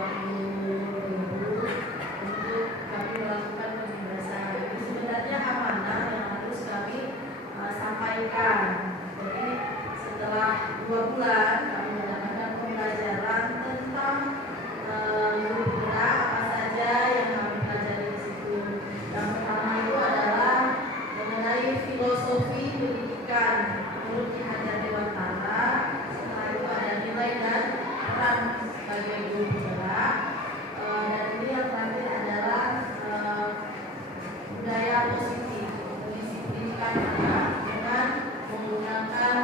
2020 untuk kami melakukan penugasan. Ini sebenarnya amanah yang harus kami sampaikan. Jadi setelah 2 bulan kami mendapatkan pembelajaran tentang guru gerak apa saja yang kami pelajari di situ. Yang pertama itu adalah mengenai filosofi pendidikan menurut Ki Hajar Dewantara. Setelah itu ada nilai dan peran sebagai guru gerak. Dan ini yang terakhir adalah budaya positif, mendisiplinkan anak dengan menggunakan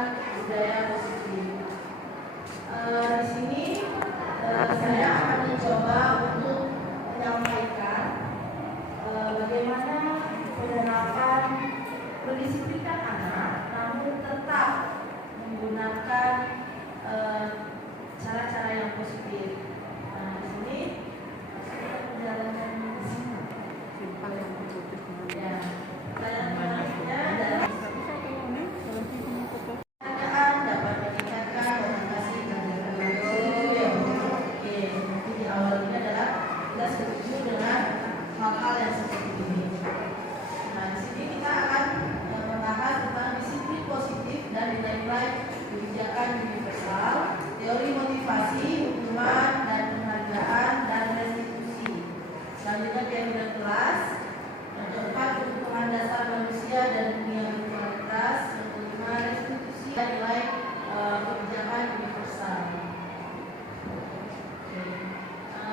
budaya positif. Di sini saya akan mencoba untuk menyampaikan bagaimana penerapan mendisiplinkan anak, namun tetap menggunakan cara-cara yang positif. Di sini saya menjalankan ya, pertanyaannya adalah dapat meningkatkan motivasi kerja kelompok. Oke, nanti di awal ini adalah kita setuju dengan hal-hal yang seperti ini. Nah, di sini kita akan membahas tentang disiplin positif dan nilai-nilai kebijakan universal, teori motivasi, hukuman dan penghargaan dan restitusi. Selanjutnya piramida kelas. Yang keempat, kebutuhan dasar manusia dan dunia berkualitas. Yang kelima, restitusi dan nilai kebijakan universal.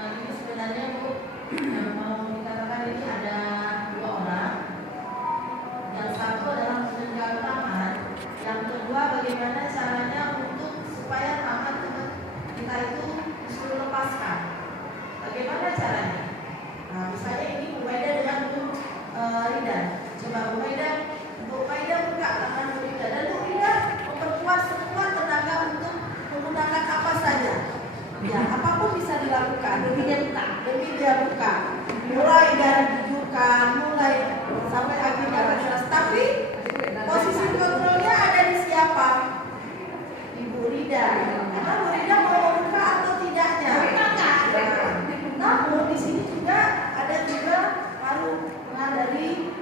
Ini sebenarnya Bu, yang mau dikatakan ini ada 2 orang. Yang satu adalah mengenal taman, yang kedua bagaimana caranya untuk supaya taman kita itu disuruh lepaskan. Bagaimana caranya? Nah, misalnya ini Bu Maida dengan Bu Rida. Coba Bu Maida buka tangan Bu Rida dan Bu Rida memperkuat semua tenaga untuk menggunakan apa saja. Ya, apapun bisa dilakukan demi dia buka. Mulai dari tujukan, mulai sampai akhirnya jelas. Tapi posisi kontrolnya ada di siapa? Ibu Rida. Karena Bu Rida mau membuka atau tidaknya. Namun di sini juga ada juga peran dari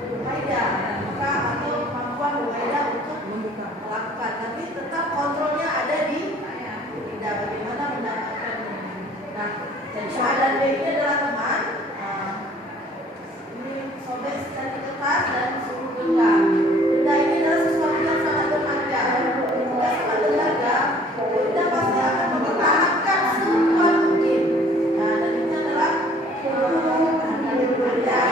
Bu Maida, buka atau kemampuan Bu Maida untuk melakukan. Tapi tetap kontrolnya ada di Bu Rida. Bagaimana mendapatkan ini? Nah, jadi A dan B ini adalah teman. Ini sobek sekali kertas dan suruh genggam. Benda ini adalah sesuatu yang sangat berharga. Jika sangat berharga, Benda pasti akan mempertahankan sekuat mungkin. Nah, dan ini adalah Benda.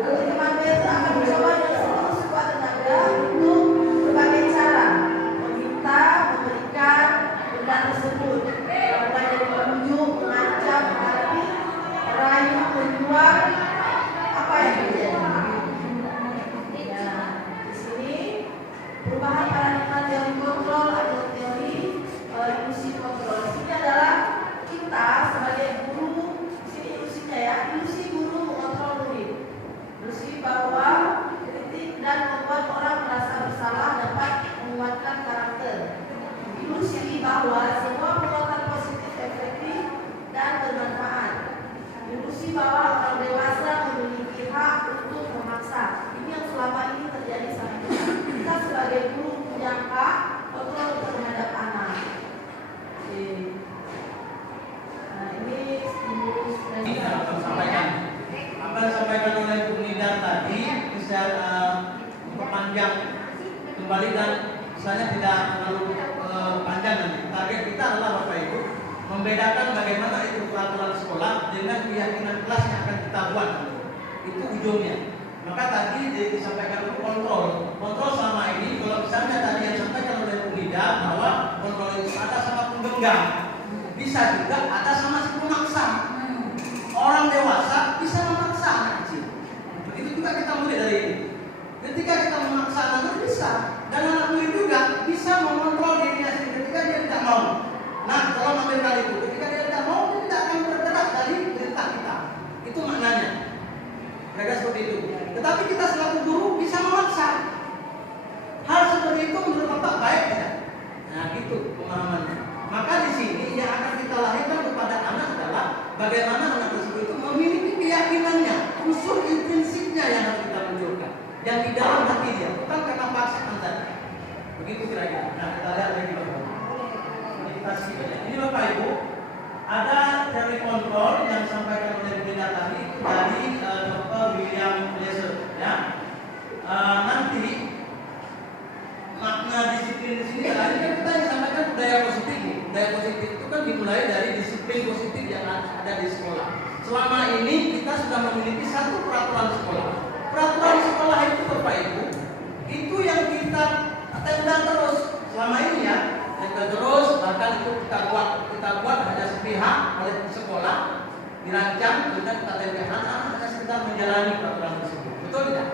Nanti teman B itu akan mencoba dengan seluruh sekuat tenaga untuk berbagai cara meminta, memberikan benda tersebut. Mulai dari menunjuk, mengancam, menghadapi, merayu, menjual, apa yang terjadi? Ya, di sini perubahan paradigma teori kontrol atau teori ilusi kontrol. Di sini adalah kita sebagai guru, di sini ilusinya ya, ilusi guru mengontrol murid. Ilusi bahwa kritik dan membuat orang merasa bersalah dapat menguatkan karakter. Ilusi bahwa semua perbuatan positif efektif dan bermanfaat. Ilusi bahwa orang dewasa memiliki hak untuk memaksa. Ini yang selama ini terjadi sama kita. Kita sebagai guru punya hak kontrol terhadap anak. Oke. Nah, ini stimulus sampaikan. Apa yang disampaikan oleh Bu Nidar tadi bisa memperpanjang kembali dan misalnya tidak terlalu panjang nanti. Target kita adalah Bapak Ibu membedakan bagaimana itu peraturan sekolah dengan keyakinan kelas yang akan kita buat. Itu ujungnya. Maka tadi disampaikan kontrol. Kontrol selama ini kalau misalnya tadi yang disampaikan oleh Bu Nidar bahwa kontrol itu ada sama penggenggam, bisa juga ada sama si pemaksa. Orang dewasa bisa memaksa anak kecil. Begitu juga kita mulai dari ini. Ketika kita memaksa anak bisa, dan anak murid juga bisa mengontrol dirinya sendiri ketika dia tidak mau. Nah, kalau mengambil hal itu, ketika dia tidak mau, dia tidak akan bergerak dari perintah kita. Itu maknanya. Mereka seperti itu. Tetapi kita selaku guru bisa memaksa. Hal seperti itu menurut Bapak baik tidak? Nah, itu pemahamannya. Maka di sini yang akan kita lahirkan kepada bagaimana anak tersebut itu memiliki keyakinannya, unsur intrinsipnya yang harus kita munculkan, yang di dalam hati dia, bukan karena paksaan tadi. Begitu kira-kira. Nah, kita lihat lagi Bapak. Ini kita skip aja. Ini Bapak Ibu, ada teori kontrol yang disampaikan oleh Bunda tadi itu dari Dr. William Glasser, ya. Nanti makna disiplin di sini adalah kan kita disampaikan budaya positif. Budaya positif itu kan dimulai dari disiplin positif yang ada di sekolah. Selama ini kita sudah memiliki satu peraturan sekolah. Peraturan sekolah itu Bapak Ibu, itu yang kita tendang terus selama ini ya. Tendang terus, bahkan itu kita buat hanya sepihak oleh sekolah, dirancang dan kita tendang anak-anak hanya sekedar menjalani peraturan tersebut. Betul tidak?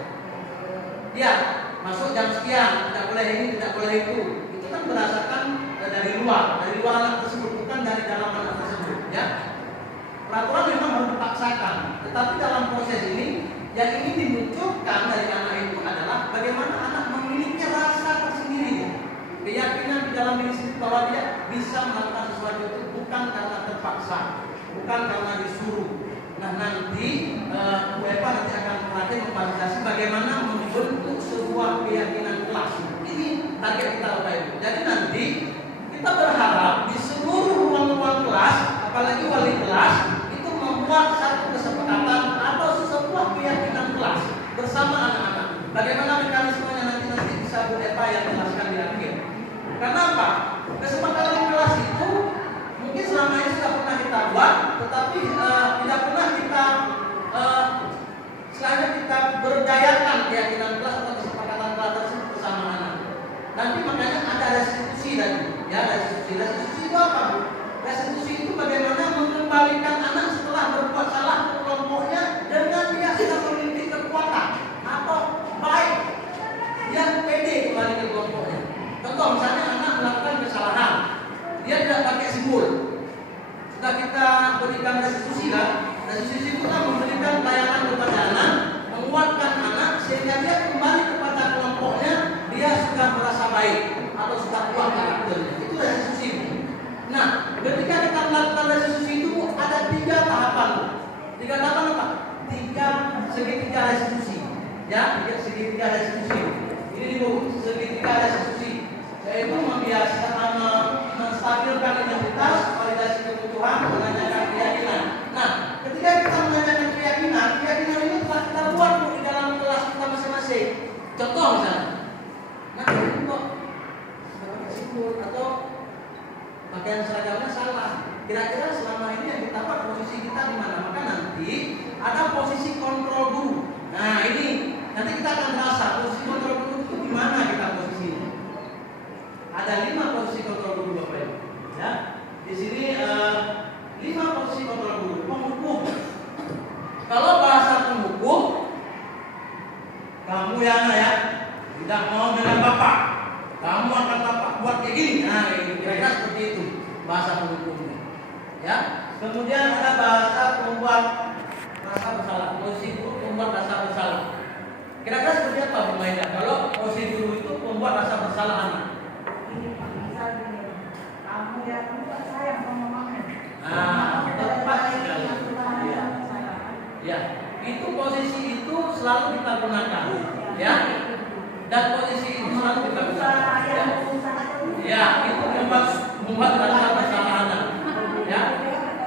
Ya, masuk jam sekian, tidak boleh ini, tidak boleh itu. Itu kan berdasarkan dari luar anak tersebut, bukan dari dalam anak tersebut. Ya, peraturan memang harus dipaksakan, tetapi dalam proses ini yang ingin dimunculkan dari anak itu adalah bagaimana anak memiliki rasa tersendiri, keyakinan di dalam diri sendiri bahwa dia bisa melakukan sesuatu itu bukan karena terpaksa, bukan karena disuruh. Nah nanti Bu Eva nanti akan melatih memfasilitasi bagaimana membentuk sebuah keyakinan kelas. Ini target kita Bapak Ibu. Jadi nanti kita berharap di seluruh ruang-ruang kelas, apalagi wali kelas, itu membuat satu kesepakatan atau sebuah keyakinan kelas bersama anak-anak. Bagaimana mekanismenya nanti bisa Bu Eva yang jelaskan di akhir. Karena apa? Kesepakatan kelas itu mungkin selama ini sudah pernah kita buat, tetapi tidak pernah kita selain kita berdayakan keyakinan kelas atau kesepakatan kelas tersebut bersama anak. Nanti makanya ada restitusi tadi, ya restitusi. Restitusi itu apa? Restitusi itu bagaimana mengembalikan anak setelah berbuat salah ke kelompoknya dengan dia sudah memiliki kekuatan atau baik, dia pede kembali ke kelompoknya. Contoh misalnya anak melakukan kesalahan, dia tidak pakai simbol. Sudah kita berikan restitusi kan? Restitusi itu kan memberikan pelayanan kepada anak, menguatkan anak sehingga dia kembali kepada kelompoknya, dia sudah merasa baik atau sudah kuat karakternya. Itu restitusi. Nah, ketika kita melakukan restitusi itu ada 3 tahapan. 3 tahapan apa? 3 segitiga restitusi. Ya, 3 segitiga restitusi. Ini disebut segitiga restitusi. Yaitu membiasakan menstabilkan identitas, validasi kebutuhan, menanyakan keyakinan. Nah, ketika kita menanyakan keyakinan ini telah kita buat di dalam kelas kita masing-masing. Contoh misalnya, nah ini kok pakai simbol atau pakaian seragamnya salah. Kira-kira selama ini yang kita buat posisi kita di mana? Maka nanti ada posisi kontrol guru. Nah ini nanti kita akan merasa posisi kontrol guru itu di mana kita posisinya. Ada 5 posisi kontrol guru Bapak Ibu. Ya, di sini 5 posisi kontrol guru. Penghukum. Kalau bahasa penghukum, kamu ya anak ya, tidak mau dengan bapak, kamu akan bapak buat kayak gini. Nah, kira-kira seperti itu bahasa penghukumnya. Ya. Kemudian ada bahasa pembuat rasa bersalah. Posisi guru pembuat rasa bersalah. Kira-kira seperti apa bermainnya? Kalau posisi guru itu pembuat rasa bersalah anak. Kamu yang membuat saya sama mama. Tepat sekali. Ya, itu posisi itu selalu kita gunakan, ya. Dan posisi itu selalu kita gunakan. Ya, itu membuat rasa bersalah anak. Ya.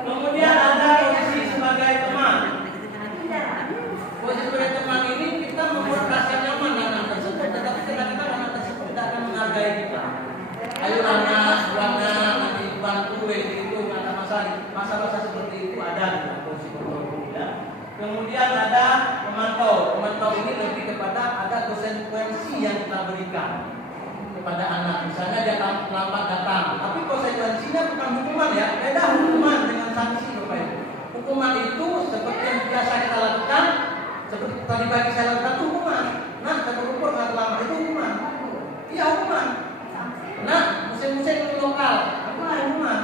Kemudian ada posisi sebagai teman. Posisi sebagai teman ini kita membuat rasa nyaman anak tersebut, tetapi kadang-kadang anak tersebut tidak akan menghargai kita. Ayo anak, nanti bantu itu nggak ada masalah seperti itu ada di posisi kontrol ya. Kemudian ada pemantau. Pemantau ini lebih kepada ada konsekuensi yang kita berikan kepada anak. Misalnya dia terlambat datang, tapi konsekuensinya bukan hukuman ya. Beda hukuman dengan sanksi Bapak Ibu. Hukuman itu seperti yang biasa kita lakukan, seperti tadi pagi saya lakukan itu hukuman. Nah, satu rumput nggak terlambat itu hukuman. Iya hukuman. Nah, musim-musim lokal, apa hukuman?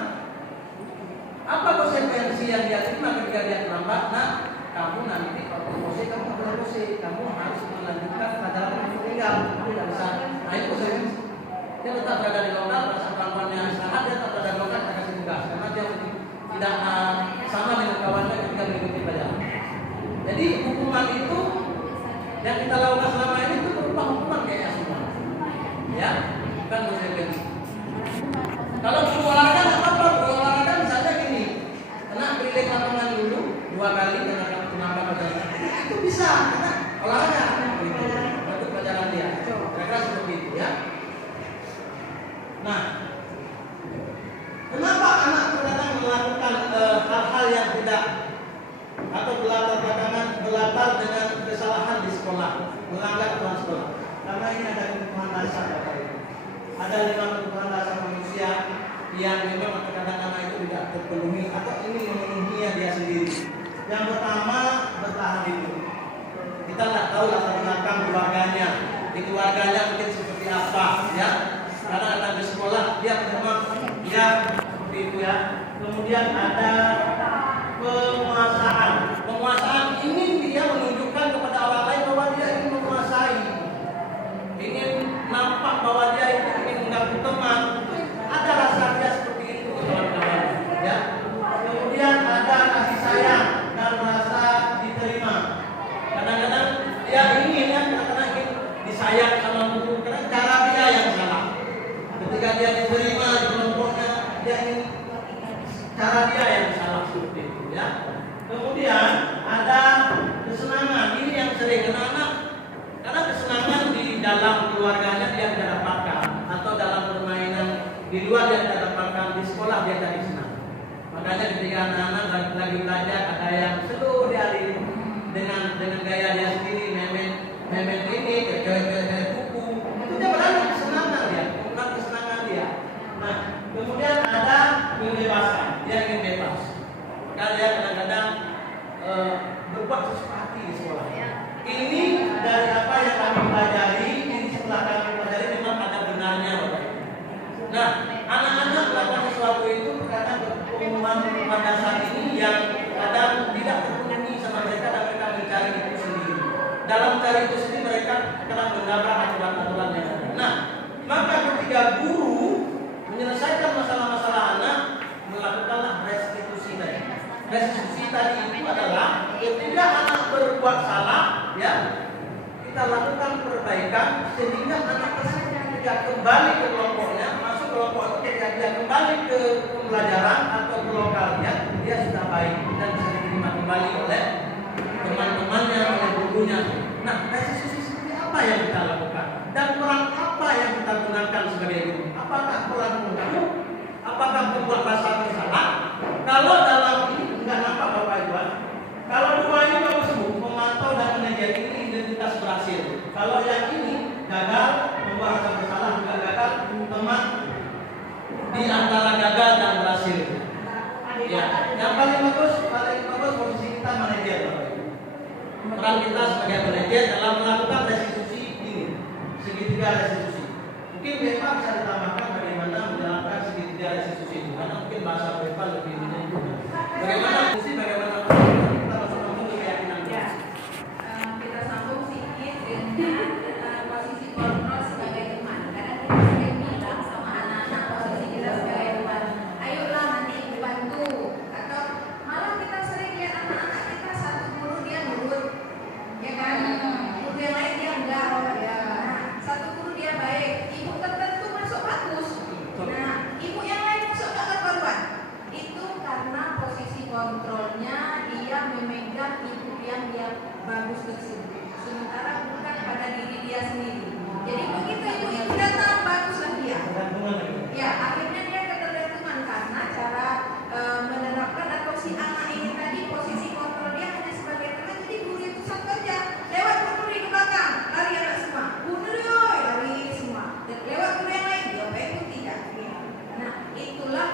Apa konsekuensi yang dia terima ketika dia terlambat? Nah, kamu nanti kalau posisi kamu nggak boleh posisi, kamu harus melanjutkan pelajaran yang tinggal, kamu tidak bisa. Nah itu konsekuensi. Dia tetap berada di lokal, rasa kemampuannya sangat, dia tetap berada di lokal, kita kasih tugas, karena dia tidak sama dengan kawan. ya, bukan konsekuensi. Kalau guru olahraga nggak apa-apa, guru olahraga misalnya gini, kena keliling lapangan dulu 2 kali karena kenapa perjalanan itu bisa, karena olahraga untuk pelajaran dia. Kira-kira seperti itu ya. Nah, kenapa anak terkadang melakukan hal-hal yang tidak atau berlatar dengan kesalahan di sekolah, melanggar aturan sekolah? Karena ini ada kebutuhan dasar, Bapak Ibu. Ada 5 kebutuhan dasar manusia yang memang terkadang anak itu tidak terpenuhi atau ini memenuhinya dia sendiri. Yang pertama, bertahan hidup. Kita nggak tahu latar belakang keluarganya, di keluarganya mungkin seperti apa, ya. Karena anak di sekolah dia memang ya seperti itu ya. Kemudian ada penguasaan. Penguasaan ini dia menunjukkan kepada orang lain bahwa dia ingin menguasai, ingin nampak bahwa dia itu ingin mengganggu teman. Ada rasa dia seperti itu, teman-teman. Ya. Kemudian ada kasih sayang dan rasa diterima. Kadang-kadang dia ingin ya, kadang-kadang ingin disayang sama guru, karena cara dia yang salah. Ketika dia diterima di kelompoknya, dia ingin cara dia yang salah seperti itu ya. Kemudian ada kesenangan. Ini yang sering anak-anak, karena kesenangan di dalam keluarganya dia tidak dapatkan, atau dalam permainan di luar dia tidak dapatkan, di sekolah dia cari senang. Makanya ketika anak-anak lagi belajar, ada yang seluruh dialih dengan gaya dia sendiri, memen ini, ke buku, itu dia berada kesenangan dia, bukan kesenangan dia. Nah, kemudian ada kebebasan, dia ingin bebas. Maka dia kadang-kadang berbuat sesuatu di sekolah. Ini dari apa yang kami pelajari, ini setelah kami pelajari memang ada benarnya, Bapak Ibu. Nah, anak-anak melakukan sesuatu itu karena pengumuman dasar ini yang kadang tidak terpenuhi sama mereka dan mereka mencari itu sendiri. Dalam mencari itu sendiri mereka kadang menabrak aturan-aturan yang ada. Nah, maka ketika guru menyelesaikan masalah-masalah anak, melakukanlah restitusi tadi. Restitusi tadi itu adalah ketika anak berbuat salah, ya, kita lakukan perbaikan sehingga anak tersebut ketika kembali ke kelompoknya, masuk kelompok itu, ketika dia kembali ke pembelajaran atau ke lokalnya, dia sudah baik dan bisa diterima kembali oleh teman-temannya, oleh gurunya. Nah, restitusi seperti apa yang kita lakukan dan peran apa yang kita gunakan sebagai guru? Apakah peran guru? Apakah membuat pasal bersalah? Kalau dalam ini enggak nampak Bapak Ibu. Kalau dua ini bagus Bu, memantau dan manajer ini identitas berhasil. Kalau yang ini gagal, membuat pasal bersalah, juga gagal, teman di antara gagal dan berhasil. Ya, yang paling bagus posisi kita manajer Bapak Ibu. Peran kita sebagai manajer dalam melakukan restitusi ini, segitiga restitusi. Mungkin Bapak bisa ditambahkan bagaimana menjalankan segitiga restitusi itu, karena mungkin bahasa Bapak lebih menyentuh. Bagaimana kita masuk ke keyakinan kita? Kita sambung sedikit dengan posisi kontrol sebagai teman. Karena kita sering bilang sama anak-anak posisi kita sebagai teman, ayolah nanti ibu bantu. Atau malah kita sering lihat anak-anak kita satu guru dia nurut, ya kan? Guru yang lain dia enggak, ya. Satu guru dia baik, ibu tertentu masuk bagus. Nah, ibu yang lain masuk nggak karuan. Itu karena posisi kontrolnya dia memegang ibu yang dia bagus tersebut, sementara bukan pada diri dia sendiri. Jadi begitu ibu datang baguslah dia. Ya, akhirnya dia ketergantungan karena cara menerapkan atau si anak ini tadi posisi kontrol dia hanya sebagai teman. Jadi guru itu saja lewat guru di belakang lari anak semua, guru lari semua. Dan lewat guru yang lain dia ikut tidak. Nah, itulah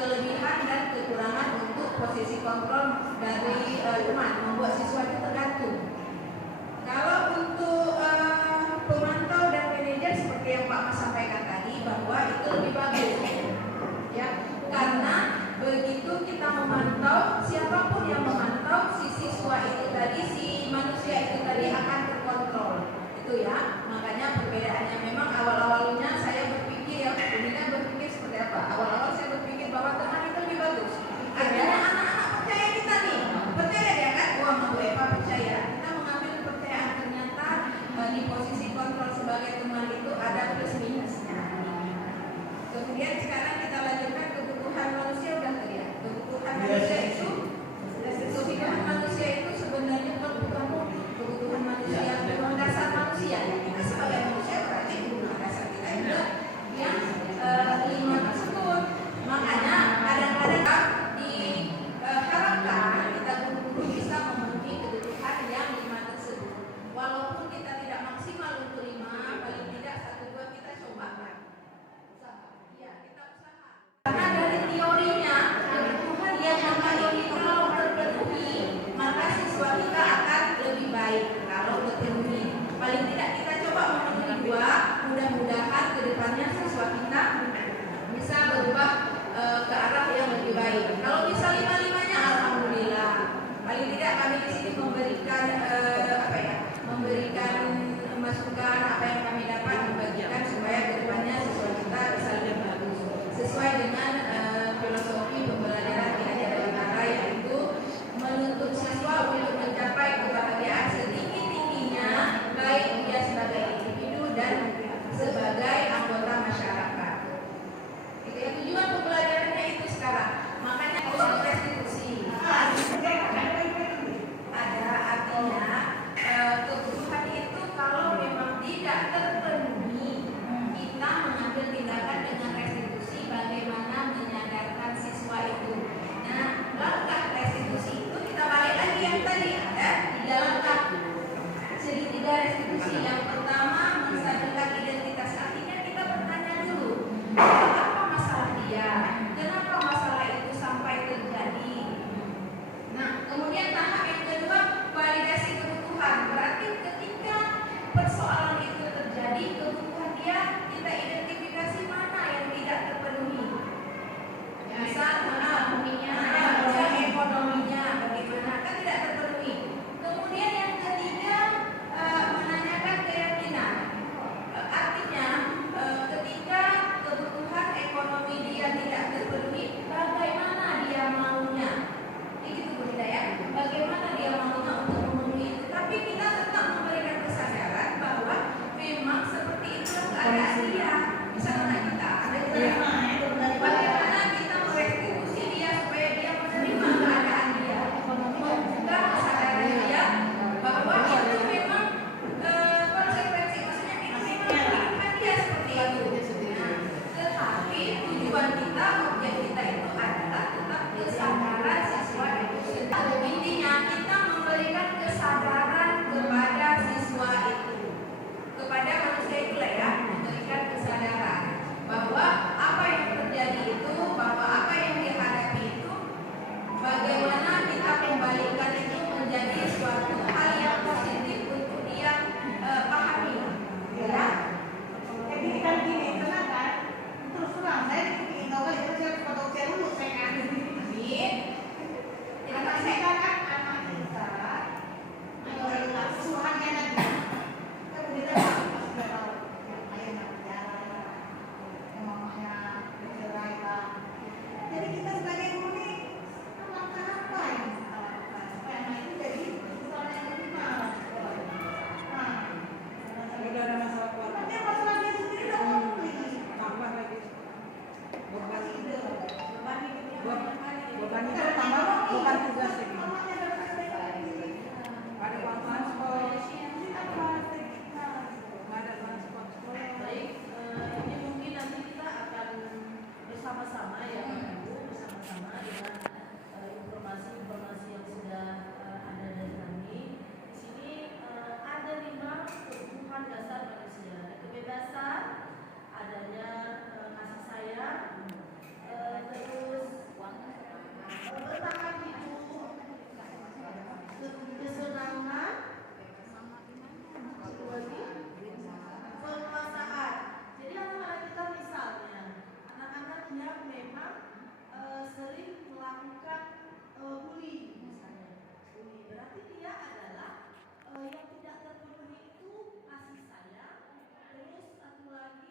kelebihan dan kekurangan untuk posisi kontrol dari teman, membuat siswa itu tergantung. Kalau untuk pemantau dan manajer seperti yang Pak Mas sampaikan tadi, bahwa itu lebih bagus, ya, karena begitu kita memantau, siapapun yang memantau, si siswa itu tadi, si manusia itu tadi akan terkontrol, itu ya. Makanya perbedaannya memang awal-awalnya saya berpikir ya, ini kan berpikir seperti apa? Awal-awal saya berpikir bahwa teman itu lebih bagus. Akhirnya anak-anak percaya kita nih, percaya dia kan? Wah, Bu Eva percaya. Kita mengambil kepercayaan, ternyata di posisi kontrol sebagai teman itu ada plus bukan tugas ini. Ada uang transport, ada transport sekolah. Baik, ini mungkin nanti kita akan bersama-sama ya Bapak Ibu, bersama-sama dengan informasi-informasi yang sudah ada dari kami. Di sini ada 5 kebutuhan dasar manusia: kebebasan, adanya kasih sayang, terus bertahan hidup, kesenangan, satu lagi penguasaan. Jadi anak-anak kita misalnya anak-anak yang memang sering melakukan bully misalnya. Bully berarti dia adalah yang tidak terpenuhi itu kasih sayang. Terus satu lagi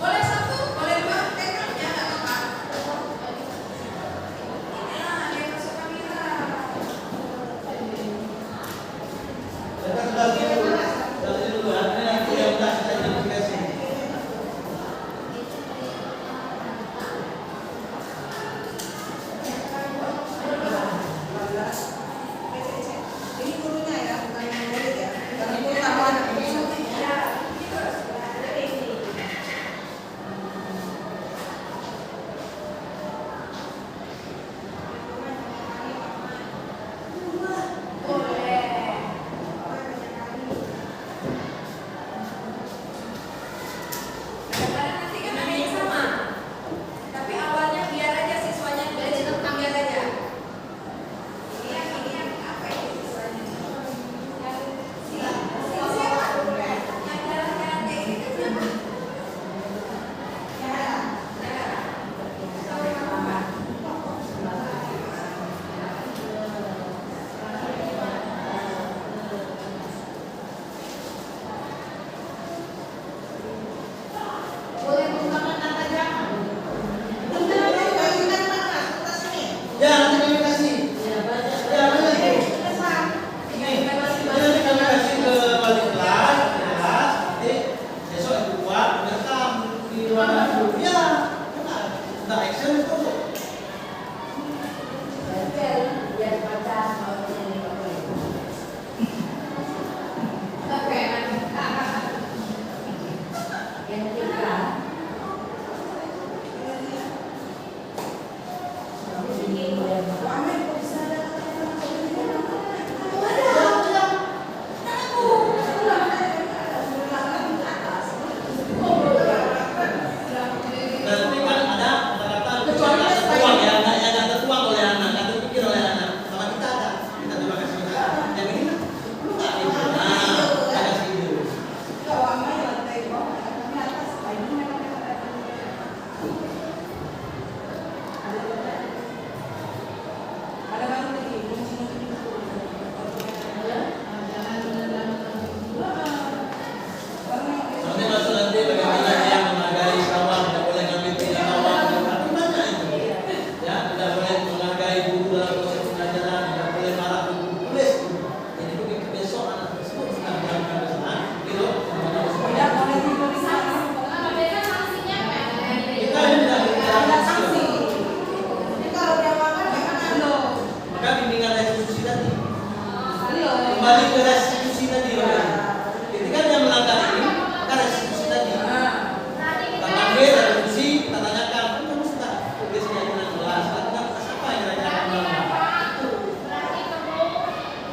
Boleh satu, boleh dua, tekannya nggak apa-apa. Inilah ada yang masuk kamera. Ini gurunya ya, bukan yang murid ya. Karena guru tambahan. Kadang-kadang nanti kan ada yang sama. Tapi awalnya biar aja siswanya belajar tentang biar aja. Ini yang apa ini siswanya? Yang siapa? Yang jalan-jalan kayak gini kan siapa? Ya. Tahu apa? Boleh menggunakan kata jangan. Ya, nanti kami kasih. Ya, mana itu? Ini nanti kami kasih ke wali kelas, nanti besok ibu buat rekam di ruangan dulu. Ya, benar. Nah, action itu. Nanti kan ada kata-kata yang nggak tertuang ya, yang nggak tertuang oleh anak, nggak terpikir oleh anak. Sama kita ada, kita terima kasih kita. Yang ini kan perlu nggak itu? Nah, kita kasih itu. Nanti masuk nanti bagaimana yang menghargai kawan, tidak boleh ngambil punya kawan. Tapi banyak itu. Ya, tidak boleh menghargai guru dalam proses pelajaran, tidak boleh marah guru. Tulis. Jadi begitu besok anak tersebut sedang melakukan kesalahan, gitu. Tidak boleh tidur di sana. Beda sanksinya apa? Kita ini tidak bicara Ada sanksi. Jadi kalau dia makan, jangan ando. maka bimbingan restitusi tadi. Halo. Kembali ke restitusi tadi, Bapak. Ketika dia melanggar ini, maka restitusi tadi. Kita panggil restitusi, kita tanyakan, kamu sudah tulisnya dengan jelas, lakukan apa yang kira-kira kamu lakukan? Berarti kamu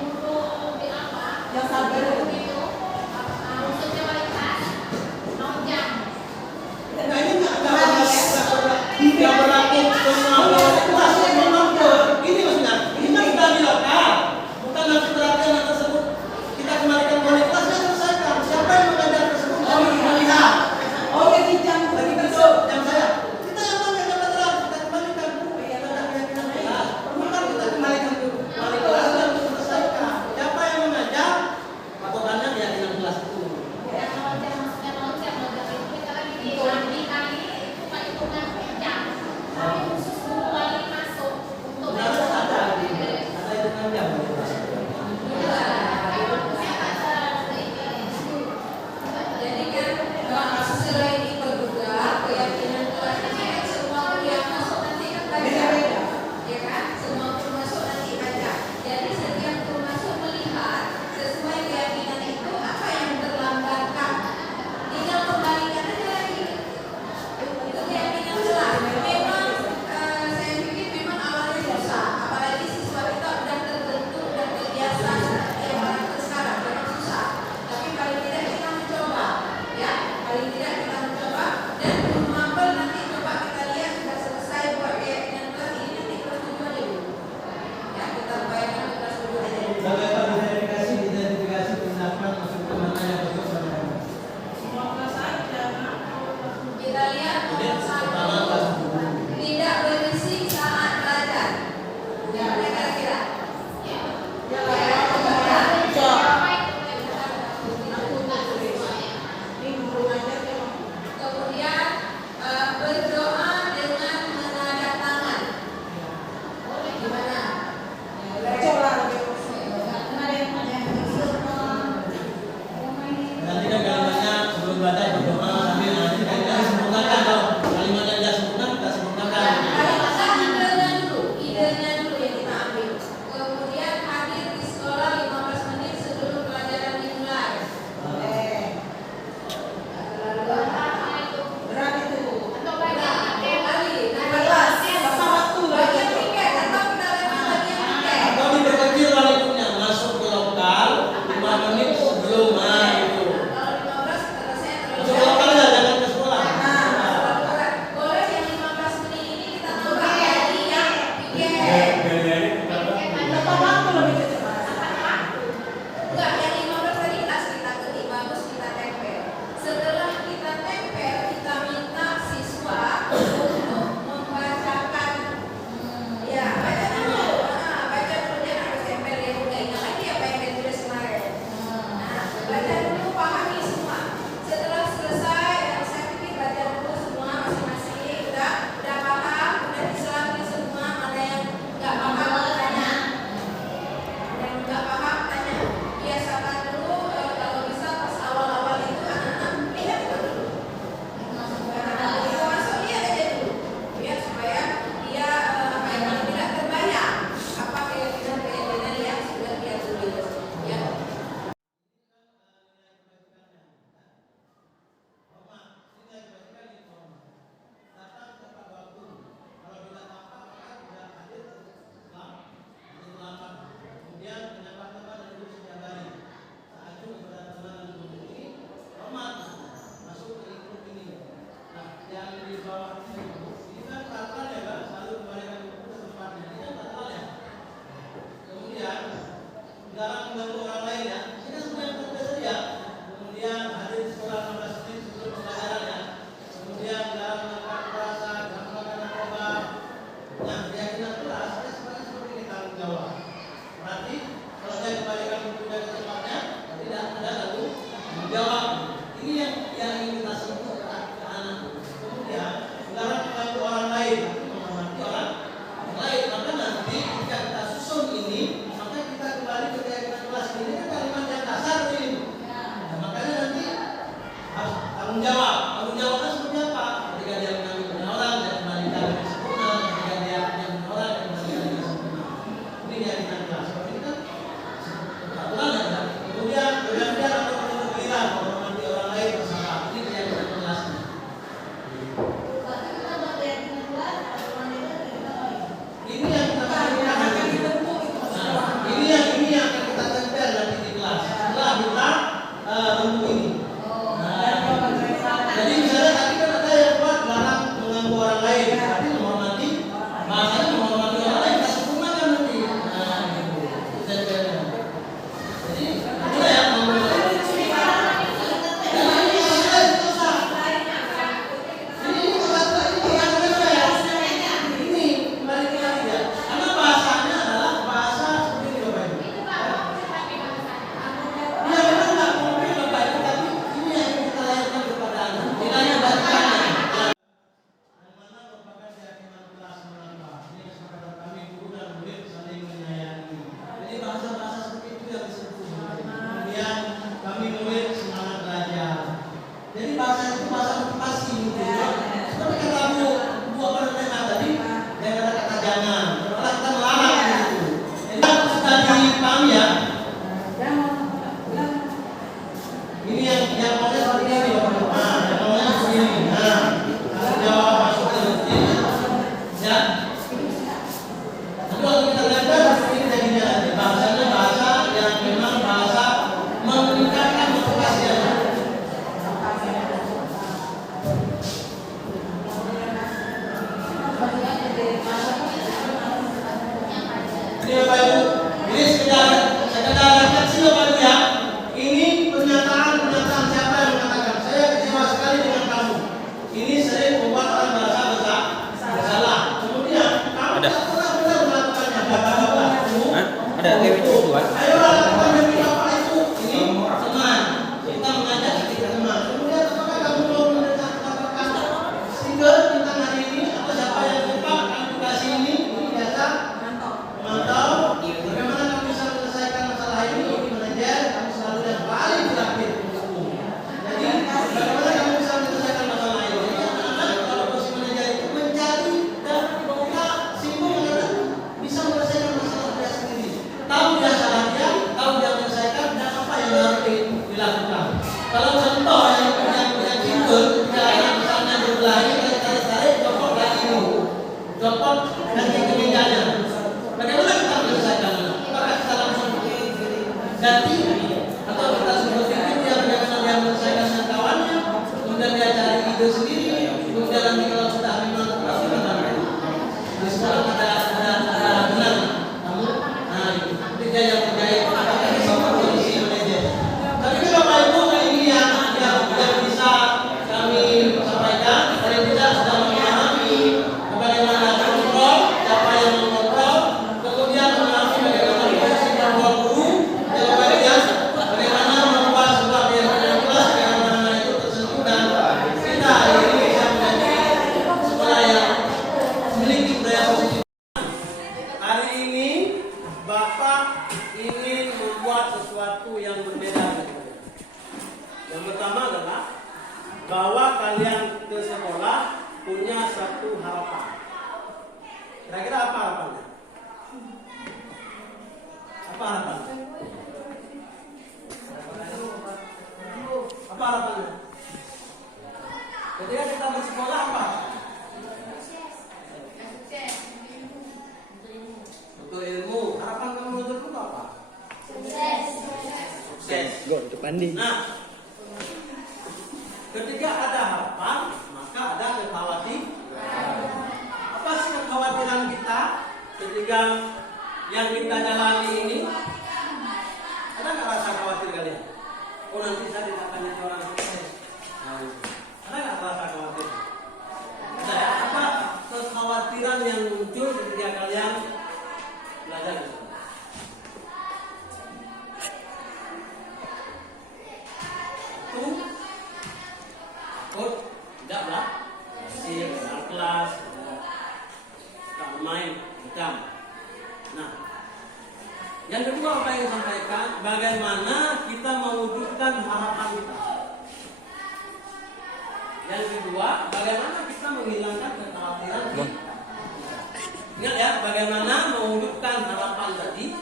untuk di apa? Yang sabar itu. Itu maksudnya wali kelas nonjang. Nah ini nggak berlaku semua wali kelas, semua mampu. Ini maksudnya, ini kan sudah dilakukan, bukan langsung berarti anak tersebut kita kembalikan wali kelas. Bapak identifikasi tindakan masuk ke mana yang betul pada Semua kelas aja, Mak. Kita lihat Jadi nomor pertama kelas 1. 10. Tidak berisik saat belajar. Ya, kira-kira. Ya, Ya, lah. coba. Ini guru ngajar ya, Mak. Kemudian berdoa dengan menada tangan. Gimana? Coba. Nanti kan kalimatnya sebelum baca berdoa sambil nanti kalimatnya sempurnakan dong. Kalimat yang tidak sempurna kita sempurnakan. Idenya dulu yang kita ambil. Kemudian hadir di sekolah 15 menit sebelum pelajaran dimulai. Berat itu. Bagian tiket atau kita lewat bagian tiket. Atau diperkecil walaupun masuk ke lokal 5 menit sebelum itu. Kalau 15 selesai terlalu Masuk ke lokal ya, jangan ke sekolah. boleh yang 15 menit ini kita tambah jadi yang tiket. Berapa waktu lebih cepat? Enggak, yang 15 tadi kita ketik bagus kita tempel. Setelah kita tempel, kita minta siswa untuk membacakan. Ya, baca dulu. Baca dulu dia harus tempel dia udah ingat lagi apa yang dia tulis kemarin. Nah, baca dulu pahami semua. Setelah selesai, saya pikir baca dulu semua masing-masing. Udah paham, udah diselami semua. Mana yang nggak paham tanya. Yang nggak paham tanya. Biasakan dulu kalau bisa pas awal-awal itu anak-anak lihat dulu. Begitu masuk lihat aja dulu. Lihat supaya dia tidak terbayang apa keyakinan yang sudah dia tulis. Ya. Kemudian dalam mengganggu orang lain ya, ini semua yang terbiasa ya. Kemudian hadir di sekolah 15 menit sebelum pembelajaran ya. Kemudian dalam melakukan puasa, dalam melakukan narkoba, yang keyakinan kelas, ya sebenarnya seperti ini tanggung jawab. Berarti kalau saya kembalikan bukunya ke tempatnya, tidak ada lalu menjawab. Ini yang ingin kita sentuh ke anak. Kemudian dalam mengganggu orang lain, menghormati orang lain, maka nanti jika kita susun ini, maka kita kembali ke keyakinan kelas ini kan kalimat yang dasar ini. Nah, makanya nanti harus tanggung jawab. Tanggung jawabnya seperti apa? Ketika dia mengambil punya orang, dia kembalikan dengan sempurna. Ketika dia punya punya orang, dia kembalikan dengan sempurna. Ini keyakinan kelas. Kalau ini kan aturan ya. Kemudian bergantian atau menuntut giliran menghormati orang lain bersama. Ini keyakinan kelas. Ini yang kita Akan dibentuk itu. Nah, ini yang akan kita tempel nanti di kelas. Setelah kita bentuk ini. Nah, jadi misalnya tadi kan ada yang buat larang mengganggu orang lain, berarti menghormati, bahasanya menghormati orang lain, kita sempurnakan nanti. Nah, gitu. Tempelnya. Jadi, itulah ya menghormati. Karena bahasanya adalah bahasa seperti ini Bapak Ibu. Dia memang nggak ngomongin Bapak Ibu, tapi ini yang kita layankan kepada anak. Kita hanya bacakannya. Yang mana merupakan keyakinan kelas menambah. Ini kesepakatan kami guru dan murid saling menyayangi. Jadi bahasa-bahasa seperti itu yang disebut. Kemudian kami murid semangat belajar. Jadi bahasa itu bahasa motivasi gitu ya. Seperti kata Bu apa namanya tadi, jangan ada kata jangan. Kalau kita melarang gitu. Jadi sudah dipahami ya. Ini yang maunya seperti ini Bapak Ibu. Nah, yang maunya seperti ini. Nah, tanggung jawab masuk ke rutin. Ya. Nanti waktu kita belajar seperti ini jadinya nanti. Bahasanya bahasa yang memang bahasa meningkatkan motivasi anak. Ini Bapak Ibu, ini sekedar Ada cewek tujuan. Ayo lakukan demi Bapak Ibu. Ini teman. Kita mengajak ketika teman. Kemudian apakah kamu mau mendapatkan single tentang hari ini atau siapa yang cepat aplikasi ini biasa memantau bagaimana kamu bisa menyelesaikan masalah ini di manajer kamu selalu yang paling terakhir untuk umum. Jadi bagaimana kamu bisa menyelesaikan masalah ini? Jangan kalau posisi manajer itu mencari dan membuka simbol yang bisa menyelesaikan masalah dia sendiri. Tahu dia salah dia, tahu dia menyelesaikan dan apa yang harus dilakukan. Kalau contoh yang simpel, misalnya berlari, tarik, copot lagi ini, copot ganti kemejanya. Bagaimana kita menyelesaikan? Apakah kita langsung ganti atau kita suruh pikir dia bagaimana dia menyelesaikan dengan kawannya, kemudian dia cari ide sendiri, kemudian nanti kalau sudah memang pasti katakan di sekolah ada benar kamu, nah itu dia yang menjahit apakah bisa posisi manajer. Tapi kalau Bapak Ibu ini yang bisa kami sampaikan, paling tidak sudah memahami bagaimana kontrol, siapa yang mengontrol, kemudian memahami bagaimana posisi kontrol guru, kemudian bagaimana membuat sebuah kelas, bagaimana itu tersentuh dan kita ini bisa menjadi sekolah yang memiliki budaya positif. Hari ini Bapak ingin membuat sesuatu yang berbeda. Yang pertama adalah bahwa kalian ke sekolah punya satu harapan. Kira-kira apa harapannya? Apa harapannya? Apa harapannya? Ketika kita bersekolah apa? Untuk ilmu. Harapan kamu untuk ilmu apa? Sukses. Go untuk Andi. Nah, ketika ada harapan, maka ada kekhawatiran. Apa sih kekhawatiran kita ketika yang kita jalani ini? Ada nggak rasa khawatir kalian? Oh nanti saya tidak akan jadi orang sukses. Ada nggak rasa khawatir? Ada ya? Apa kekhawatiran yang muncul ketika kalian belajar di sekolah? Takut, tidak lah, masih dalam kelas, tak bermain, macam. Nah, yang kedua apa yang sampaikan, bagaimana kita mewujudkan harapan kita. Yang kedua, bagaimana kita menghilangkan kekhawatiran kita. Ingat ya, bagaimana mewujudkan harapan tadi.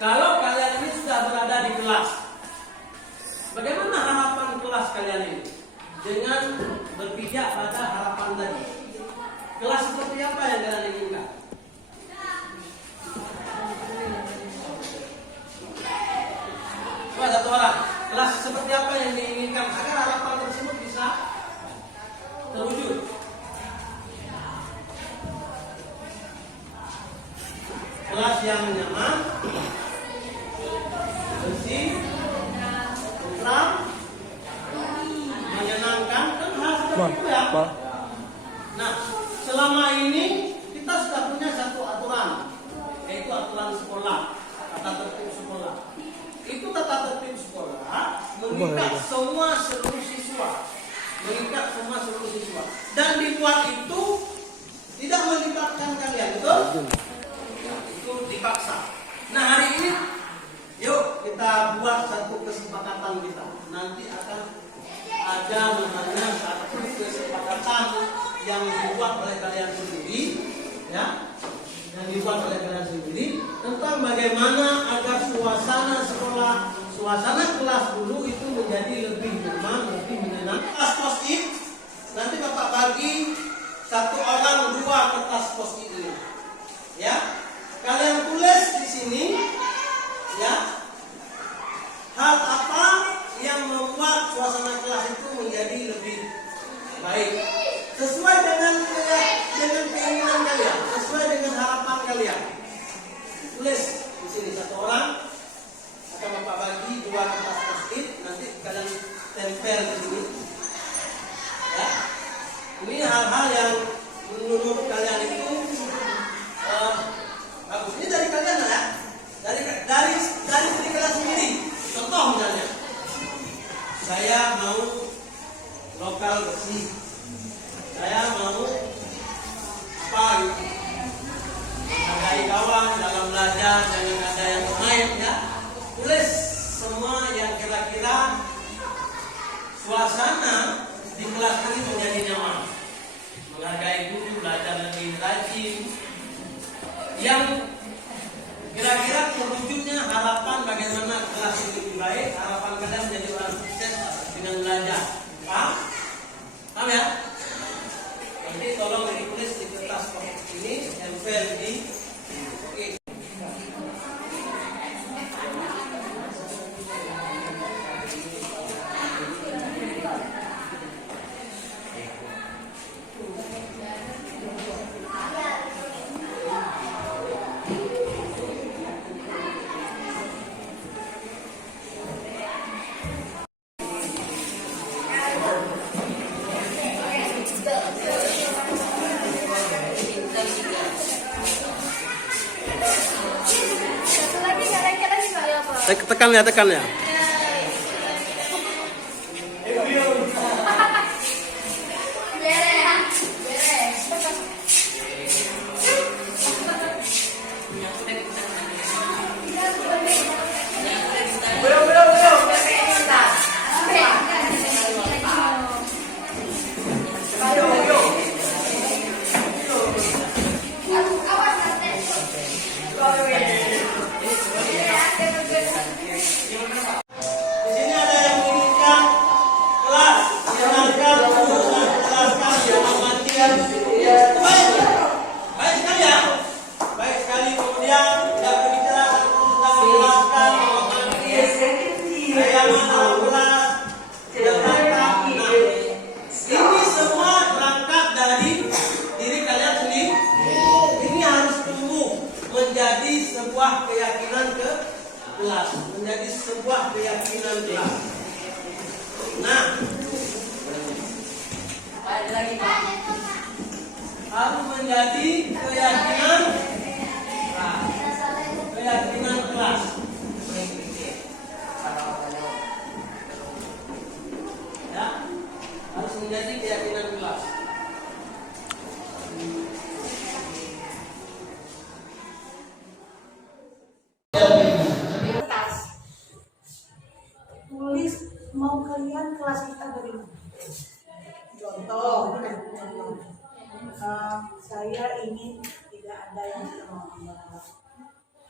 Kalau kalian ini sudah berada di kelas, bagaimana harapan kelas kalian ini? Dengan berpijak pada harapan tadi. Kelas seperti apa yang kalian inginkan? Coba satu orang. Kelas seperti apa yang diinginkan agar harapan tersebut bisa terwujud? Kelas yang nyaman, bersih, tentram, menyenangkan, kan hal seperti itu ya. Nah, selama ini kita sudah punya satu aturan, yaitu aturan sekolah, tata tertib sekolah. Itu tata tertib sekolah mengikat semua seluruh siswa, dan dibuat itu tidak melibatkan kalian, betul? Itu dipaksa. Nah hari ini, yuk kita buat satu kesepakatan kita. Nanti akan ada namanya satu kesepakatan yang dibuat oleh kalian sendiri, ya, yang dibuat oleh kalian sendiri tentang bagaimana agar suasana sekolah, suasana kelas dulu itu menjadi lebih nyaman, lebih menyenangkan. Kertas post-it, nanti Bapak bagi satu orang 2 kertas post-it ini, ya. Kalian tulis di sini, ya, hal apa yang membuat suasana kelas itu menjadi lebih baik sesuai dengan keinginan kalian, sesuai dengan harapan kalian. Tulis di sini satu orang akan Bapak bagi 2 kertas post-it, nanti kalian tempel di sini. Ya, ini hal-hal yang menurut kalian itu bagus. Ini dari kalian ya. belajar, jangan ada yang main ya. Tulis semua yang kira-kira suasana di kelas ini menjadi nyaman. Menghargai guru, belajar lebih rajin. Yang kira-kira terwujudnya harapan bagaimana kelas ini lebih baik, harapan kalian menjadi orang sukses dengan belajar. Paham? Paham ya? Nanti tolong ditulis di kertas ini, tempel di. Oke. Tekan ya, tekan ya. Menjadi sebuah keyakinan ke kelas, menjadi sebuah keyakinan kelas. Nah, harus menjadi keyakinan kelas. Ya, harus menjadi keyakinan kelas. Tulis mau kalian kelas kita bagaimana? Contoh, saya ingin tidak ada yang terlambat.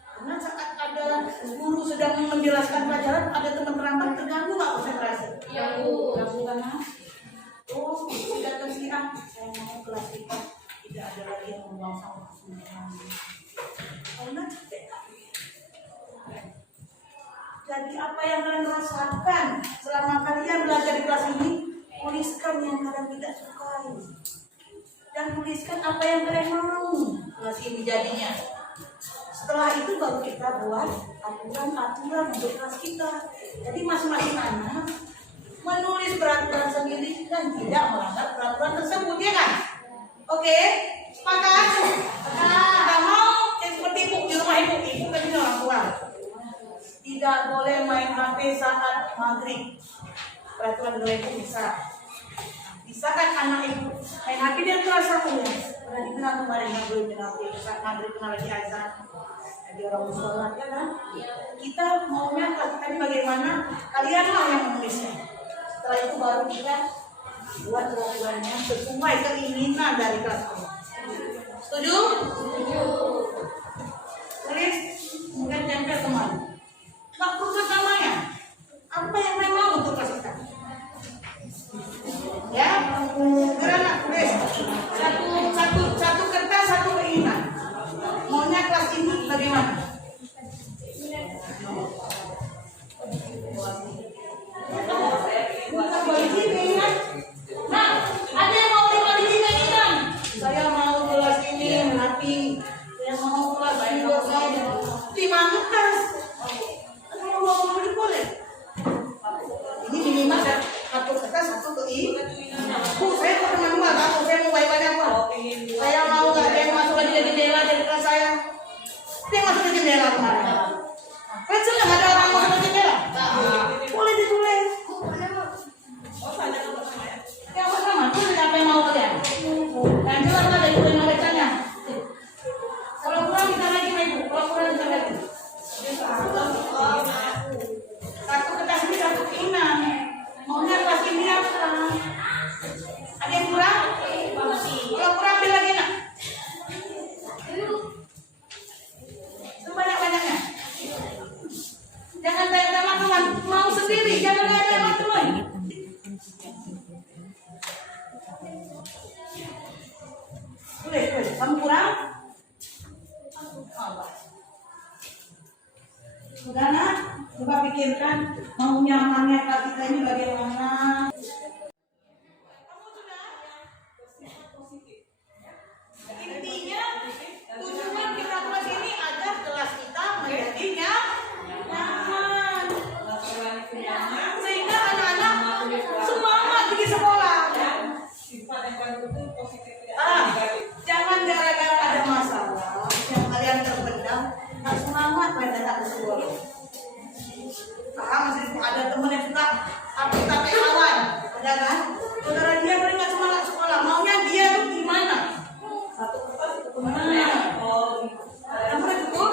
Karena saat ada guru sedang menjelaskan pelajaran, ada teman terlambat terganggu nggak konsentrasi? Ganggu karena tidak tersirat. Saya mau kelas kita tidak ada lagi yang membuang sampah sembarangan. Karena capek. Jadi apa yang kalian rasakan selama kalian belajar di kelas ini, tuliskan yang kalian tidak sukai dan tuliskan apa yang kalian mau. Kelas ini jadinya. Setelah itu baru kita buat aturan-aturan untuk kelas kita. Jadi masing-masing anak menulis peraturan sendiri dan tidak melanggar peraturan tersebut, ya kan? Oke, sepakat? Kita mau seperti ibu di rumah ibu kan ini orang tua. Tidak boleh main HP saat maghrib. Peraturan dari ibu bisa. Bisa kan anak ibu main HP dia terasa punya. Pernah dikenal kemarin nggak boleh main HP saat maghrib kena lagi azan. Jadi orang sholat ya kan. Kita maunya kelas tadi bagaimana? Kalianlah yang menulisnya. Setelah itu baru kita buat peraturannya sesuai keinginan dari kelas kita. Setuju? Setuju. Tulis kemudian tempel kemana? Nggak perlu namanya. Apa yang memang untuk kelas kita? Ya, karena tulis satu kertas satu keinginan. Maunya kelas ini bagaimana? Bukan kondisi keinginan. Nah, ada yang mau di kondisi keinginan. Saya mau kelas ini rapi, Saudara, coba pikirkan mau nyamannya kelas kita ini bagaimana. Intinya tujuan kita kelas ini agar kelas kita menjadi nyaman, sehingga anak-anak semangat pergi sekolah. Jangan gara-gara ada masalah yang kalian terpendam nggak semangat pada datang ke sekolah. Masih ada temen yang suka tapi kawan, ada kan? Saudara dia paling nggak semangat sekolah, maunya dia tuh gimana? Satu kamu udah cukup?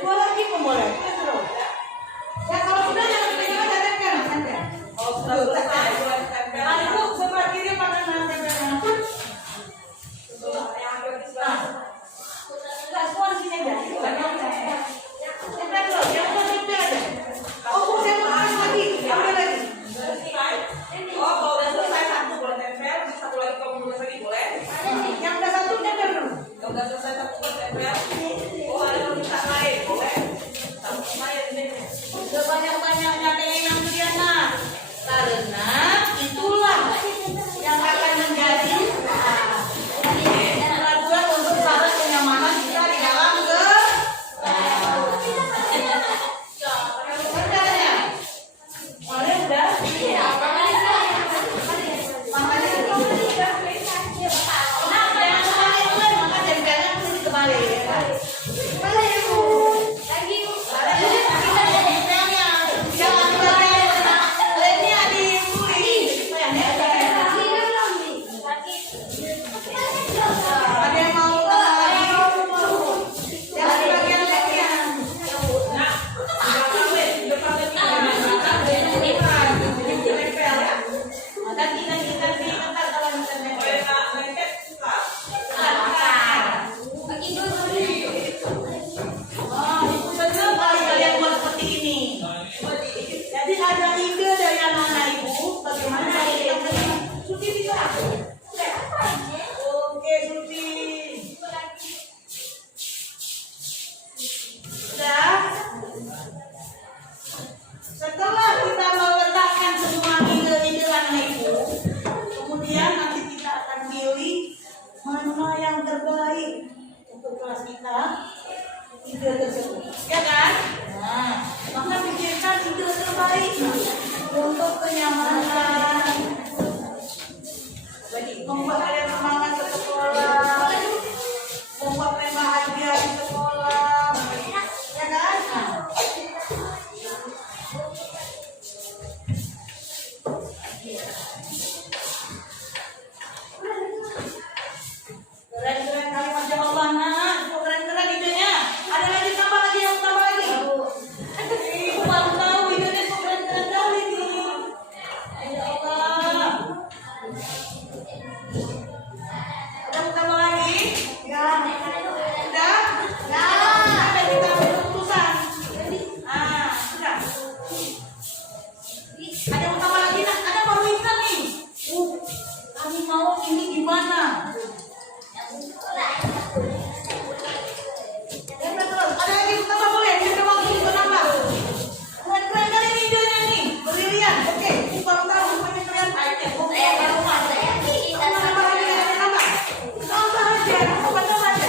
Dua lagi pun boleh. Ya kalau sudah jangan pegang catatkan. Oh sudah. Ayo sebelah kiri makanan tempelnya. Enggak semua sini aja. Tempel dulu, yang tempel aja. Oh saya mau lagi, ambil lagi. Oh kalau udah selesai satu boleh tempel, satu lagi kamu tulis lagi boleh. Yang udah satu tempel dulu. Yang udah selesai satu boleh tempel. Oh ada yang minta lain boleh. Lumayan ini. Sebanyak-banyaknya keinginan Diana. Karena itulah yang akan menjadi keraguan untuk syarat kenyamanan kita di dalam setelah kita meletakkan semua ide-ide anak ibu, kemudian nanti kita akan pilih mana yang terbaik untuk kelas kita, ide tersebut, ya kan? Nah, maka pikirkan ide terbaik untuk kenyamanan, membuat kalian semangat ke sekolah, membuat kalian bahagia di sekolah, ya kan? Keren-keren kalimat jawabannya, keren-keren idenya. Ada lagi tambah lagi yang tambah lagi. Ibu baru tahu idenya keren-keren kali nih. Ya Allah. Ada yang tambah lagi? Ya. Udah? Ya. Ada kita keputusan. Ah, sudah. Ada yang tambah lagi? Nah, ada baru ingat nih. Kami mau ini gimana? Ada lagi tambah boleh? Kita waktu itu nambah. Keren kali ini idenya nih, brilian. Oke, baru tahu rupanya keren. Oke, baru tahu. Nambah lagi ada nambah. Nambah aja, nambah aja.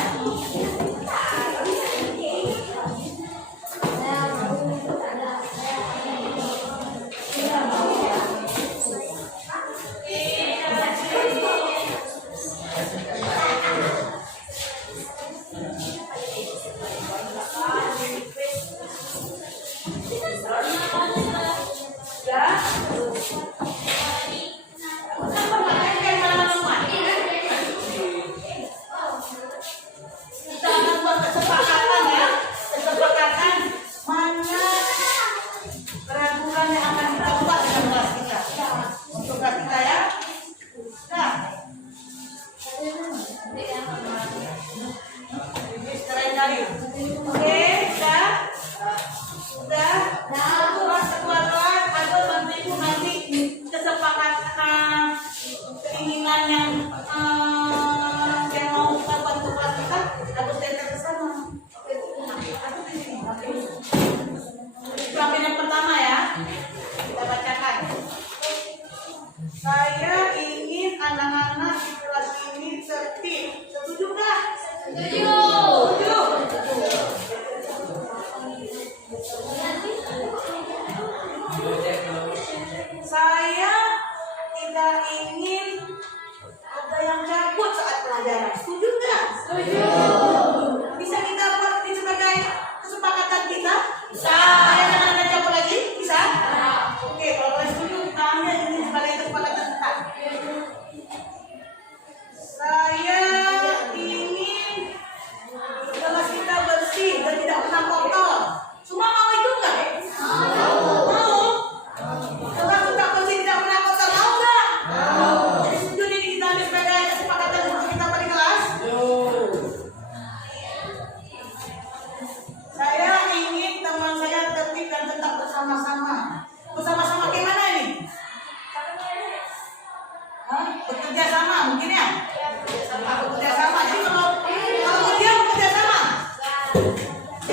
Yang mau kita bantu kelas kita, harus datang ke sana.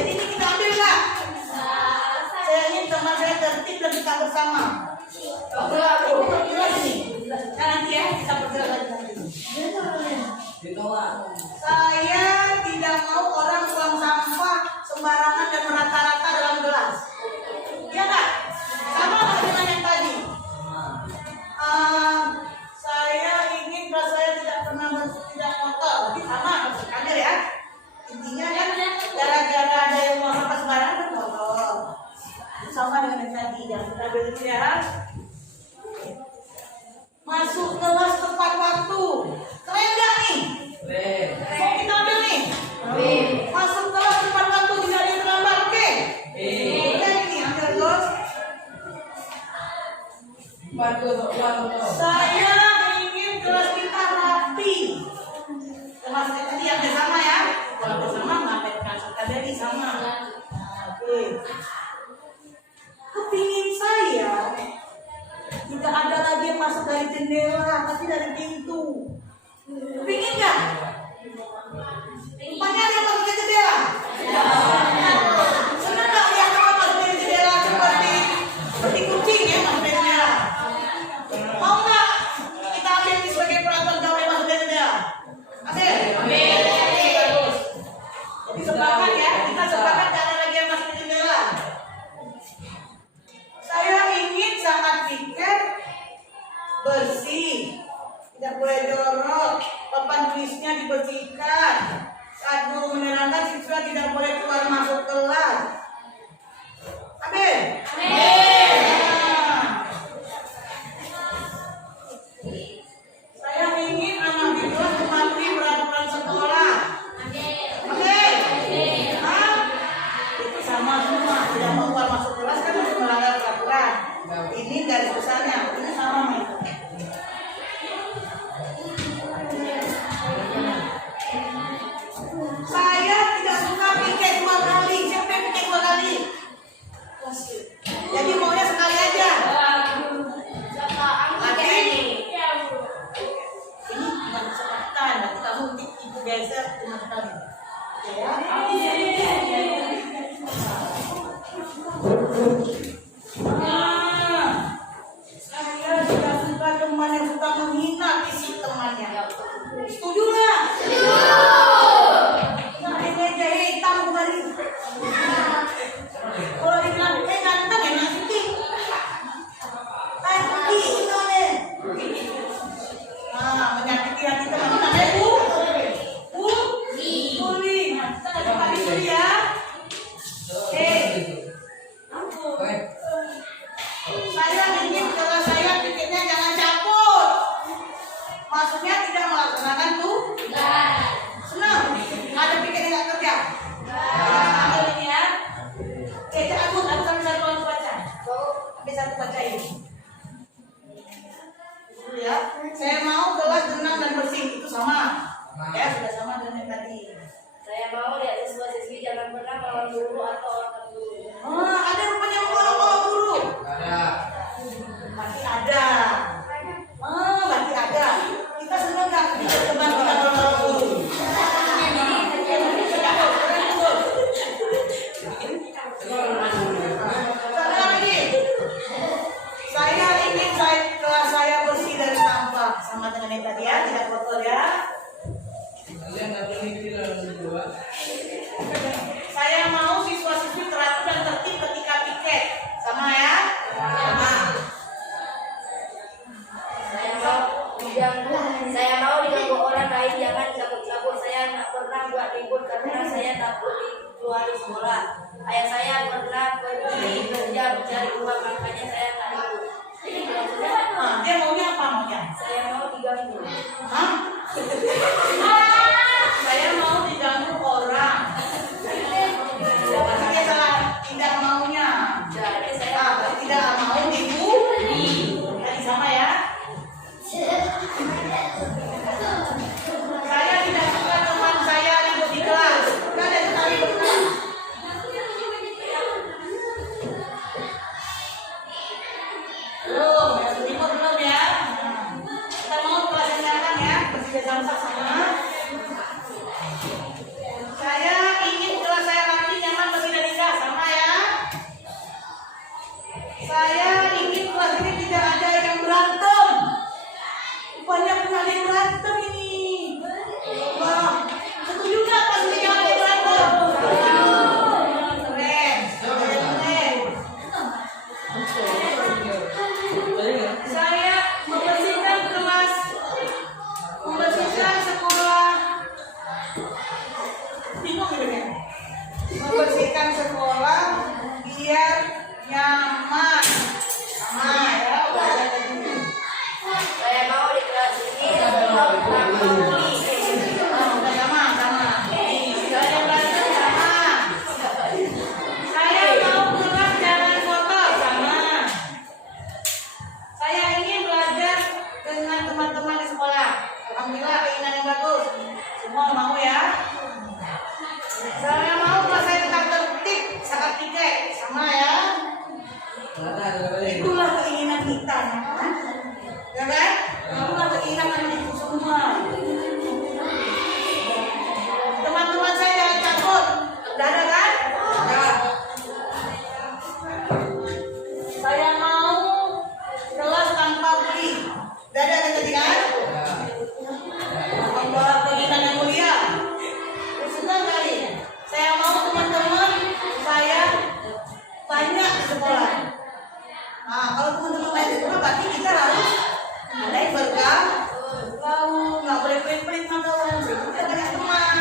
Jadi ini kita ambil nggak? Saya ingin teman saya tertib dan kita bersama. Nah, nanti ya kita berjalan nanti. Saya tidak mau orang buang sampah sembarangan dan merata-rata dalam gelas. Iya nggak? Sama nggak dengan yang tadi? Saya ingin gelas saya tidak pernah tidak kotor. Jadi sama kader ya. Intinya kan gara-gara ada yang buang sampah sembarangan kan kotor. Sama dengan yang tadi. Jangan kita beli ya. Masuk kelas tepat waktu. Keren nggak nih? Mau kita ambil nih? Masuk kelas tepat waktu, tidak ada yang terlambat, oke? Oke ini ambil terus. Saya ingin kelas kita rapi. Kelas kita tadi yang sama ya. Kalau bersama nggak masuk KBRI sama. Oke. Kepingin saya tidak ada lagi yang masuk dari jendela, tapi dari pintu. Kepingin nggak? Rupanya ada yang masuk dari jendela. Senang nggak lihat orang masuk dari jendela seperti kucing ya masuk dari jendela? Mau nggak kita ambil ini sebagai peraturan gawe masuk dari jendela? Ambil. Bagus. Jadi sepakat ya, kita sepakat nggak ada lagi yang masuk dari jendela. Saya ingin saat piket bersih, tidak boleh jorok, papan tulisnya dibersihkan. Saat guru menerangkan, siswa tidak boleh keluar masuk kelas. Amin. Saya ingin anak di kelas mematuhi peraturan sekolah. Amin. Itu sama semua, tidak mau keluar masuk kelas kan harus melanggar peraturan. Ini garis besarnya, ini sama itu. Saya tidak suka piket 2 kali. Siapa yang piket 2 kali? Jadi maunya sekali aja. Lagi ini bukan kesempatan. Kamu ibu geser cuma sekali. Ya. Saya tidak suka teman yang suka menghina fisik temannya. Setuju nggak? Nah, ini meja hitam kembali. Kalau dibilang ganteng ya nasi kayak putih itu nih. Nah, menyakiti hati teman namanya bully. Nah, kita nggak suka dibully ya. Saya ingin kelas saya pikirnya jangan campur. Maksudnya tidak melaksanakan tugas. Senang? Ada pikir nggak kerja? Ambil ini ya. Aku sampai satu baca. Sampai satu baca ini. Dulu ya. Saya mau kelas tenang dan bersih, itu sama. Ya sudah sama dengan yang tadi. Saya mau lihat siswa-siswi jangan pernah melawan guru atau orang guru. Ada rupanya mengolok-olok guru. Masih ada. Masih ada. Kita senang nggak bisa teman kita mengolok guru? Saya ingin kelas saya bersih dari sampah, sama dengan yang tadi ya, tidak kotor ya. Saya mau siswa-siswi teratur dan tertib ketika piket, sama ya. Saya mau diganggu orang lain, jangan cabut-cabut. Saya tak pernah buat ribut karena saya takut dikeluarin sekolah. Ayah saya pernah pergi kerja mencari uang, makanya saya tak ribut. Dia maunya apa maunya? Saya mau diganggu. Hah? Saya mau diganggu orang. Berarti dia salah, tidak maunya. Jadi saya Tidak mau dibully. Tadi sama ya. Saya tidak suka teman saya ribut di kelas. Kan ada sekali pernah. Belum, ya timur belum ya. Kita mau kelas yang datang ya, bersih sama sama. membersihkan sekolah biar nyaman. Sama ya, belajar lagi. Saya mau di kelas ini sama. Saya belajar sama. Saya mau kelas jangan kotor sama. Saya ingin belajar dengan teman-teman di sekolah. Alhamdulillah keinginan yang bagus. Semua mau ya. Saya mau kelas saya tetap tertib saat tiket sama ya. Itulah keinginan kita, ya kan? Itulah keinginan itu semua. Teman-teman saya jangan takut, udah ada kan? Ya. Saya mau kelas tanpa beli, udah ada tadi kan? Membawa keinginan yang mulia. Senang kali. Saya mau teman-teman saya banyak di sekolah. Nah, kalau teman-teman lain di sekolah berarti kita harus ada yang berkah. Kalau nggak boleh pelit-pelit sama kawan, kita banyak teman.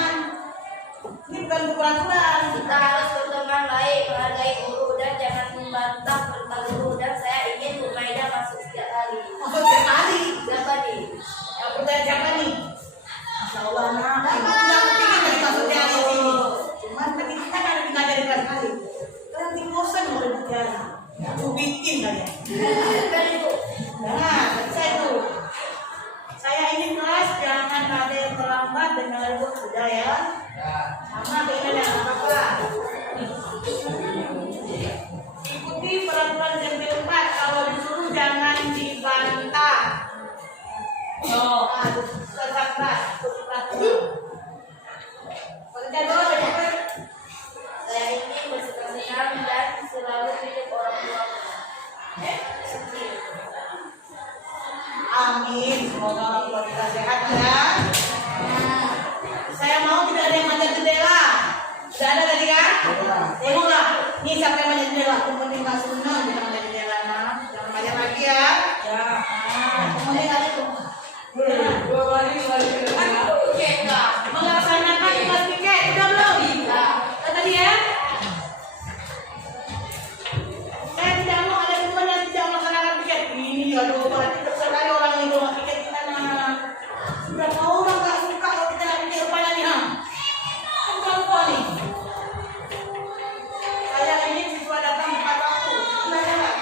Ini bukan peraturan. Kita harus berteman baik, menghargai guru dan jangan membantah tentang guru. Dan saya ingin Bu Maida masuk setiap hari. Masuk tiap hari. Siapa nih? Yang pertanyaan siapa nih? Masya Allah, nah, ibu nggak kepingin dari masuk tiap hari sini. Cuman tadi kita kan ada ngajar di kelas kali. Nanti bosan mau bicara. Aku bikin kali ya. Kan Ibu. Nah, saya tuh. Saya ingin kelas jangan ada yang terlambat dengan ibu sudah ya. Sama keinginan yang apa? Ikuti peraturan jam 4. Kalau disuruh jangan dibantah. Oh, tetap kelas. Kerja dulu ya. Saya ingin bersenang-senang dan selalu hidup orang tua. Amin. Semoga orang tua kita sehat ya. Saya mau tidak ada yang manjat jendela. Sudah ada tadi kan? Tengoklah. Ini siapa yang manjat jendela? Yang penting nggak sunnah kita manjat jendela. Nah, jangan manjat lagi ya. Ya. Kemudian ada tuh. Dua kali. Melaksanakan kelas piket. Udah belum? Tadi ya. Saya tidak mau ada teman yang tidak melaksanakan piket. Ini aduh, berarti terserah orang ini kalau piket kita nah. Berapa orang nggak suka kalau kita nggak pikir rupanya nih, ha? Kan perempuan nih. Saya ingin siswa datang tepat waktu. Sudah ya, Pak?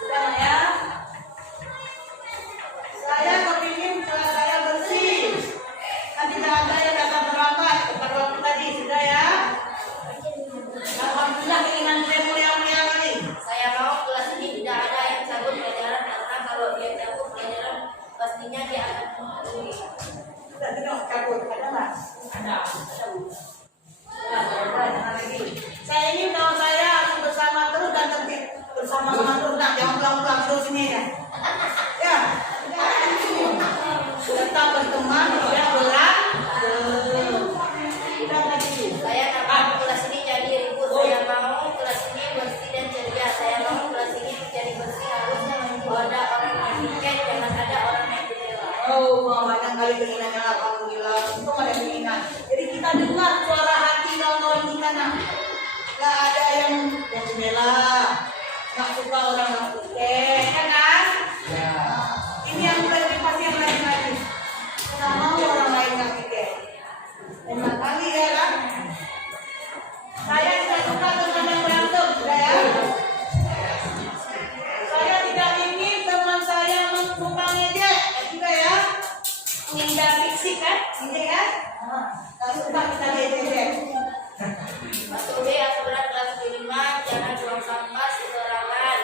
Sudah ya. Saya kepingin kelas saya bersih. Kan tidak ada yang datang terlambat tepat waktu tadi. Sudah ya. Alhamdulillah keinginan saya mulia-mulia kali. Saya mau kelas ini tidak ada yang cabut pelajaran karena kalau dia cabut pelajaran pastinya dia akan menghubungi. Sudah tengok cabut, ada nggak? Ada. Jangan lagi. Saya ingin kawan saya harus bersama terus dan tertib. Bersama-sama terus, nah, jangan pulang-pulang terus sini ya. Ya. Tetap berteman, tidak berantem. Tidak lagi. Saya tak mau kelas ini jadi ribut. Saya mau kelas ini bersih dan ceria. Saya mau kelas ini jadi bersih. Harusnya ada orang yang piket, jangan ada orang yang jendela. Oh, banyak kali keinginannya, alhamdulillah. Itu ada keinginan. Jadi kita dengar suara hati kawan-kawan kita nak. Gak ada yang jendela. Gak suka orang yang piket, ya kan? Ya. Ini yang pasti yang lagi-lagi. Kita mau orang lain yang piket. Enak kali ya kan? Saya tidak suka teman yang berantem, sudah ya? Saya tidak ingin teman saya suka ngejek, juga ya? Menghindar fiksi kan? Ngejek kan? Gak suka kita ngejek. Mas Uli, aturan kelas 5, jangan buang sampah sembarangan.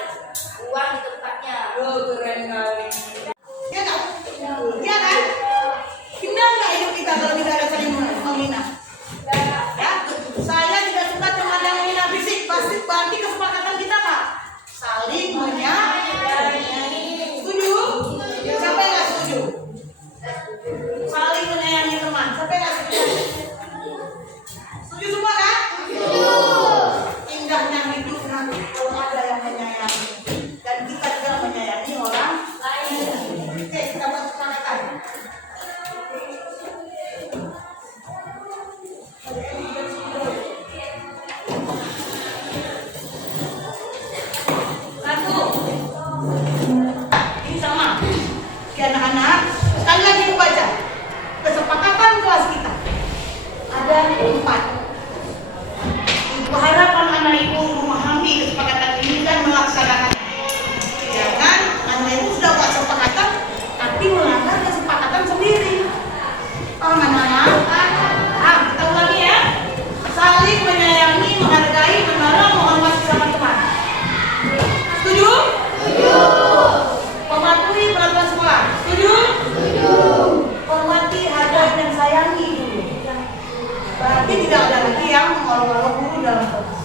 Berarti tidak ada lagi yang mengolok-olok guru dalam kelas.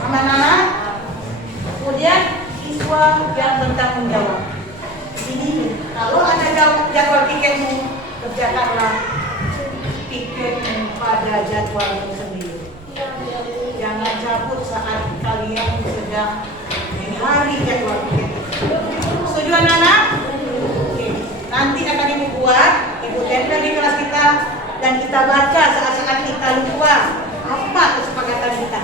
Anak-anak. Kemudian siswa yang bertanggung jawab. Ini kalau ada jadwal piketmu, kerjakanlah piketmu pada jadwalmu sendiri. Jangan cabut saat kalian sedang di hari jadwal piket. Setuju anak-anak? Oke. Nanti akan ibu buat, ibu tempel di kelas kita dan kita baca saat-saat kita lupa apa kesepakatan kita.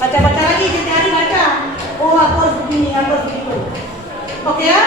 Baca-baca lagi, jadi hari baca. Oh, aku harus begini, aku harus begitu. Oke ya?